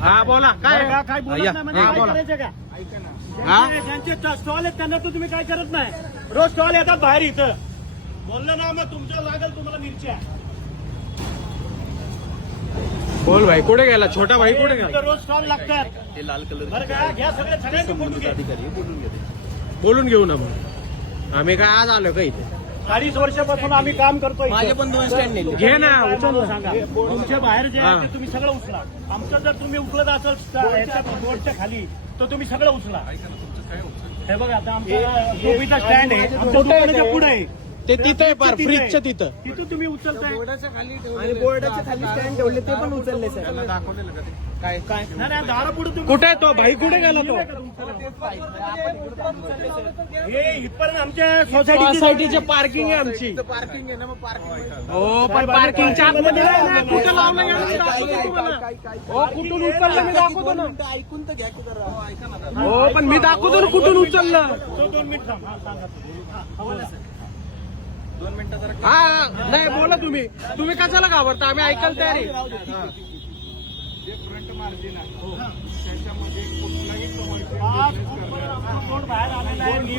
हा बोला काय काय बोलत नाही म्हणजे हा, काय बोला. करायचं का? हा? ज्यांचे स्टॉल आहेत त्यांना तर तुम्ही काय करत नाही. रोज स्टॉल येतात बाहेर इथं. बोललं ना मग तुमच्या लागेल तुम्हाला मिरच्या. बोल भाई कुठे गेला छोटा भाई कुठे इथं गेला रोज स्टॉल लागतात. ते लाल कलर बरं का घ्या सगळ्यांचे फोटो घ्या. अधिकारी बोलून घेते. बोलून घेऊ ना मग आम्ही काय आज आलो का इथे 40 वर्षापासून आम्ही काम करतोय. माझे पण 2 स्टँड नेले. घे ना काय उचल मला ना. सांगा तुमच्या बाहेर जे हा. आहे ते तुम्ही सगळं उचला. आमचं जर तुम्ही उचलत असेल बोर्डच्या खाली तर तुम्ही सगळं उचला. हे बघा आता आमचा टोपीचा स्टँड आहे आमच्या दुकानाच्या पुढे आहे. ते तिथे आहे पार तिथे आहे. फ्रीजच्या तिथं तिथून तुम्ही उचलताय. आणि बोर्डाच्या खाली स्टँड ठेवले ते पण उचलले सर. काय नाही नाही, दारापुढे तुम्ही कुठे आहे तो भाई कुठे गेला तो हे इथपर्यंत आमच्या सोसायटीची सोसायटीची पार्किंग आहे आमची पार्किंग आहे ना मग पार्किंग. हो पण पार्किंगच्या आतमध्ये नाही ना. कुठं लावलं गेलं मी दाखवतो तुम्हाला. हो कुठून उचललं मी दाखवतो ना. ऐकून तर घ्या की जरा. ऐका ना. हो पण मी दाखवतो ना कुठून उचललं. तो 2 मिनिट थांब. हा, सांगा तुम्ही. हा, हवाला सर. 2 मिनिटं जरा. हा नाही बोला तुम्ही कशाला घाबरता आम्ही ऐकायला तयार आहे. जे फ्रंट मार्जिन आहे त्याच्यामध्ये कुठलाही आज खूप बरं आमचं कोण बाहेर आलेला आहे.